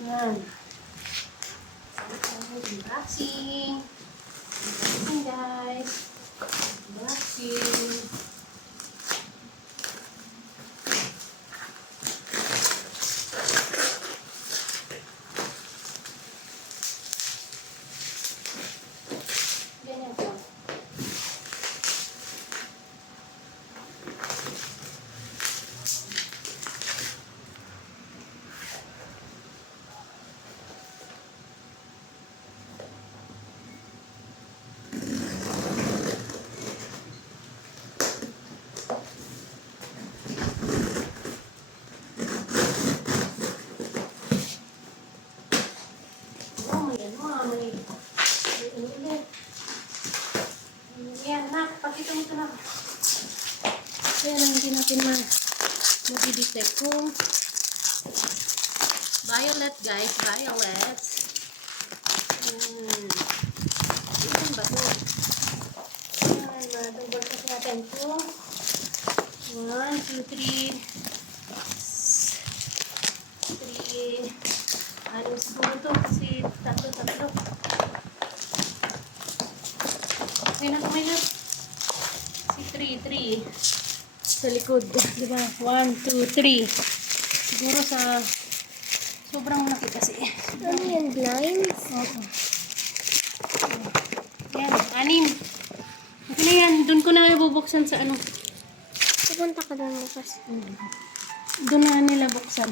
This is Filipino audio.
Yan. Unboxing. Unboxing, guys. Unboxing. Ganyan po. Yan, nak. Pakita mo ito, nak. Kaya lang hindi natin ma-detect kung violet, guys. Violet. Yan ba ito? Yan, matungkol kasi natin ito. 1, 2, 3. 3. Alam siguro ito kasi tatlo. May na. Si 3. Sa likod. Diba? 1, 2, 3. Siguro sa sobrang laki kasi. Ano yan, blinds? Oo. Yan, 6. Okay na yan. Doon ko na ibubuksan sa ano. Pupunta ka doon bukas. Doon na nila buksan.